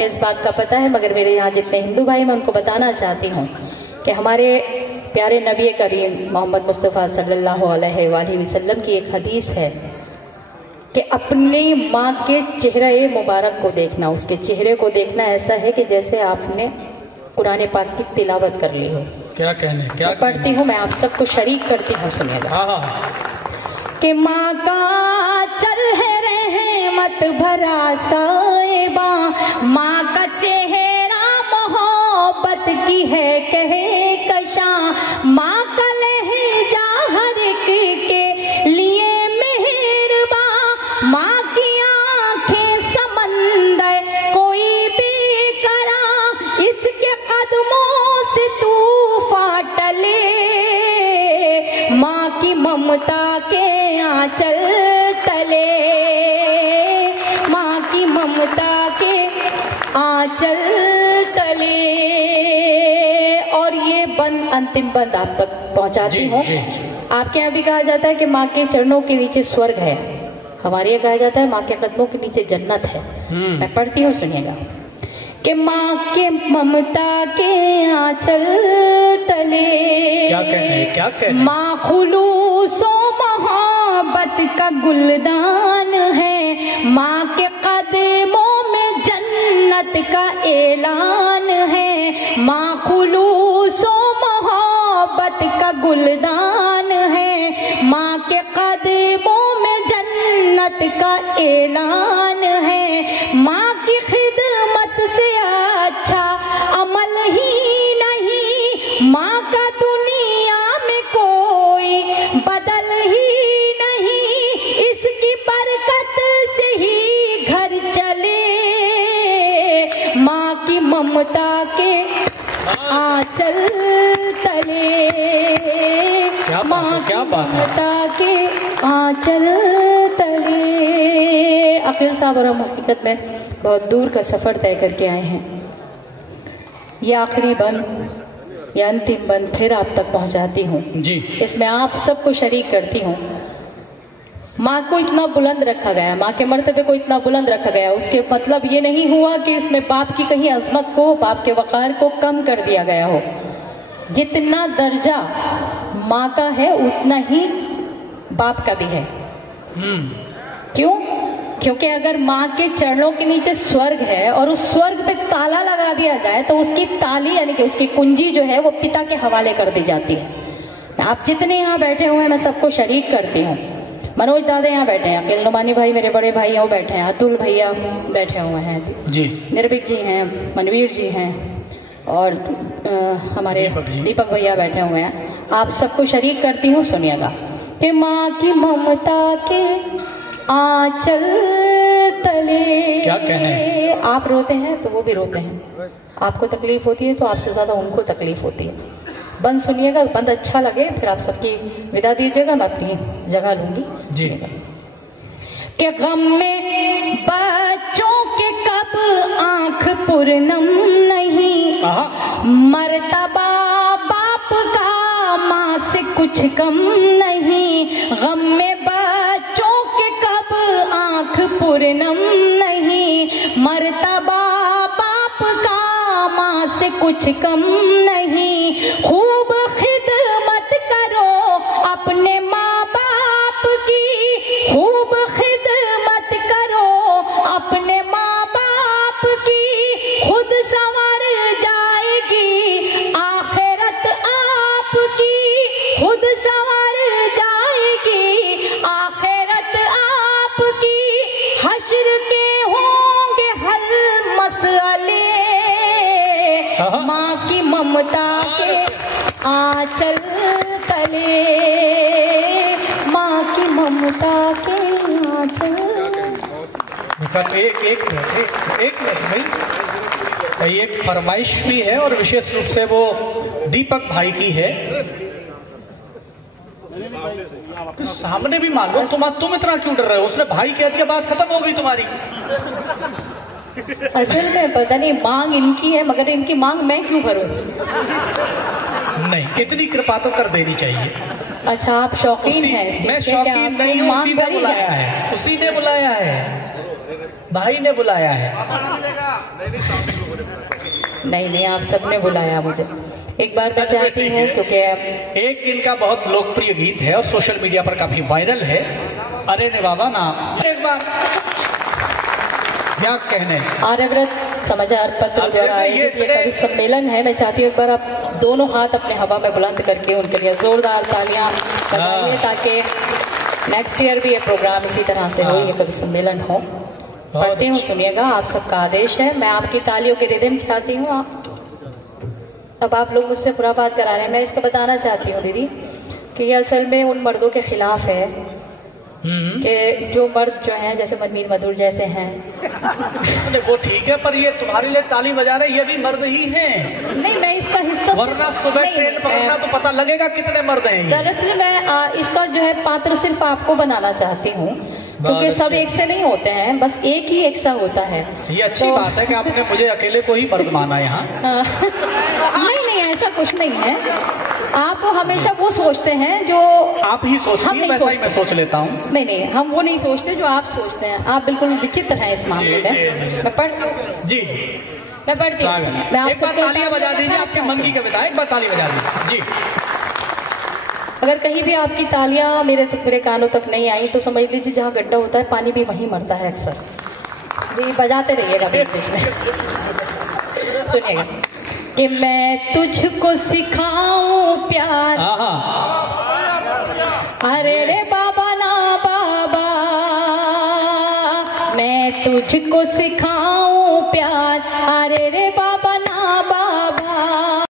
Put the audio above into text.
इस बात का पता है, मगर मेरे यहाँ जितने हिंदू भाई मैं उनको बताना चाहती हूँ कि हमारे प्यारे नबी करीम मोहम्मद मुस्तफ़ा सल्लल्लाहु अलैहि वसल्लम की एक हदीस है कि अपनी माँ के चेहरे मुबारक को देखना, उसके चेहरे को देखना ऐसा है कि जैसे आपने कुरान पाक की तिलावत कर ली हो। क्या कहने, क्या पढ़ती हूँ मैं, आप सबको शरीक करती हूँ, सुनिएगा। कि माँ का चल है रहमत भरा साहिबा, माँ का चेहरा मोहब्बत की है कहे कशा, माँ का लहजा हर एक के लिए मेहरबा, माँ की आंखें समंदर कोई भी करा, इसके कदमों से तूफान टले, माँ की ममता के आंचल तले, माँ की ममता के आंचल तले। और ये बंद, अंतिम बंद आप तक पहुंचाती हूँ। आपके यहाँ भी कहा जाता है कि माँ के चरणों के नीचे स्वर्ग है, हमारे यहाँ कहा जाता है माँ के कदमों के नीचे जन्नत है। मैं पढ़ती हूँ, सुनिएगा। कि माँ के ममता के आंचल तले, क्या कहने, क्या कहने? माँ खुलूसो मोहब्बत का गुलदान है, माँ के कदमों में जन्नत का ऐलान है, माँ खुलूसो मोहब्बत का गुलदान है, माँ के कदमों में जन्नत का ऐलान है, माँ की खिदमत से अच्छा अमल ही नहीं, माँ का दुनिया में कोई बदल ही नहीं, इसकी बरकत से ही घर चले, माँ की ममता के आंचल तले, माँ की ममता के आंचल तले। अकील साहब और हम हकीकत में बहुत दूर का सफर तय करके आए हैं। ये आखिरी बंद, ये अंतिम बंद फिर आप तक पहुंचाती हूँ जी। इसमें आप सबको शरीक करती हूँ। माँ को इतना बुलंद रखा गया, माँ के मर्तबे को इतना बुलंद रखा गया, उसके मतलब ये नहीं हुआ कि इसमें बाप की कहीं अजमत को, बाप के वकार को कम कर दिया गया हो। जितना दर्जा माँ का है उतना ही बाप का भी है। क्यों? क्योंकि अगर माँ के चरणों के नीचे स्वर्ग है और उस स्वर्ग पे ताला लगा दिया जाए तो उसकी ताली यानी कि उसकी कुंजी जो है वो पिता के हवाले कर दी जाती है। आप जितने यहाँ बैठे हुए हैं मैं सबको शरीक करती हूँ। मनोज दादा यहाँ बैठे हैं, अकील नुमानी भाई मेरे बड़े भाई हैं वो बैठे हैं, अतुल भैया बैठे हुए हैं जी, निर्भीक जी हैं, मनवीर जी हैं और हमारे दीपक भैया बैठे हुए हैं। आप सबको शरीक करती हूँ, सुनिएगा। कि माँ की ममता के आंचल तले, क्या कहने? आप रोते हैं तो वो भी रोते हैं, आपको तकलीफ होती है तो आपसे ज्यादा उनको तकलीफ होती है। बंद सुनिएगा, बंद अच्छा लगे फिर आप सबकी विदा दीजिएगा, मैं अपनी जगह लूंगी जी। कि गम में बच्चों के कब आंख पुरनम नहीं, मर्तबा बाप का माँ से कुछ कम नहीं, गम में बच्चों के कब आंख पुरनम नहीं, मर्तबा बाप का माँ से कुछ कम नहीं, खूब खिदमत करो अपने माँ बाप की, खूब खिदमत करो अपने माँ बाप की, खुद संवर जाएगी आखिरत आपकी, खुद संवर जाएगी आखिरत आपकी, हश्र के होंगे हल मसले, माँ की ममता के आंचल तले, माँ की ममता के आंचल। एक मिनट भाई, एक फरमाइश भी है और विशेष रूप से वो दीपक भाई की है। सामने भी मान लो, तुम इतना क्यों डर रहे हो? उसने भाई कह दिया, बात खत्म हो गई तुम्हारी। असल में पता नहीं मांग इनकी है, मगर इनकी मांग मैं क्यों भरूं? नहीं, इतनी कृपा तो कर देनी चाहिए। अच्छा, आप शौकीन हैं इस चीज़ मैं के? शौकीन नहीं हूँ, उसी ने बुलाया है, उसी ने बुलाया है। भाई ने बुलाया है। नहीं, आप सबने बुलाया मुझे। एक बार मैं चाहती हूँ, क्योंकि एक इनका बहुत लोकप्रिय गीत है और सोशल मीडिया पर काफी वायरल है, अरे ने बाबा ना। एक बार क्या कहने, आर्यव्रत समाचार पत्र द्वारा आयोजित ये कवि सम्मेलन है। मैं चाहती हूँ एक बार आप दोनों हाथ अपने हवा में बुलंद करके उनके लिए जोरदार तालियां बजाइए, ताकि नेक्स्ट ईयर भी ये प्रोग्राम इसी तरह से हो, ये कवि सम्मेलन हो। पढ़ती हूँ, सुनिएगा, आप सबका आदेश है। मैं आपकी तालियों के रिदम चाहती हूँ। अब आप लोग मुझसे बुरा बात करा रहे हैं। मैं इसको बताना चाहती हूँ दीदी कि ये असल में उन मर्दों के खिलाफ है कि जो मर्द जो हैं, जैसे मनमीर मधुर जैसे हैं। वो ठीक है, पर ये तुम्हारे लिए ताली बजा रहे ये भी मर्द ही हैं। नहीं, मैं इसका हिस्सा, वरना सुबह ट्रेन पकड़ना तो पता लगेगा कितने मर्द हैं। दरअसल मैं इसका जो है पात्र सिर्फ आपको बनाना चाहती हूँ, क्योंकि सब एक से नहीं होते हैं, बस एक ही एक सा होता है। ये अच्छी बात है कि आपने मुझे अकेले को ही मर्द माना यहाँ। नहीं, ऐसा कुछ नहीं है। आप हमेशा वो सोचते हैं जो आप ही सोचती हैं, वैसा ही मैं सोच लेता हूँ। नहीं, हम वो नहीं सोचते जो आप सोचते हैं। आप बिल्कुल विचित्र हैं इस मामले में। मैं पढ़ती हूँ जी, मैं पढ़ती हूँ। एक बार तालियां बजा दीजिए, आपके मन की कविता एक बार ताली बजा दीजिए जी। अगर कहीं भी आपकी तालियां मेरे कानों तक नहीं आई तो समझ लीजिए जहाँ गड्ढा होता है पानी भी वहीं मरता है अक्सर। ये बजाते रहिएगा बीच बीच में। सुनिएगा कि मैं तुझको सिखाऊं प्यार, अरे रे बाबा ना बाबा, मैं तुझको सिखा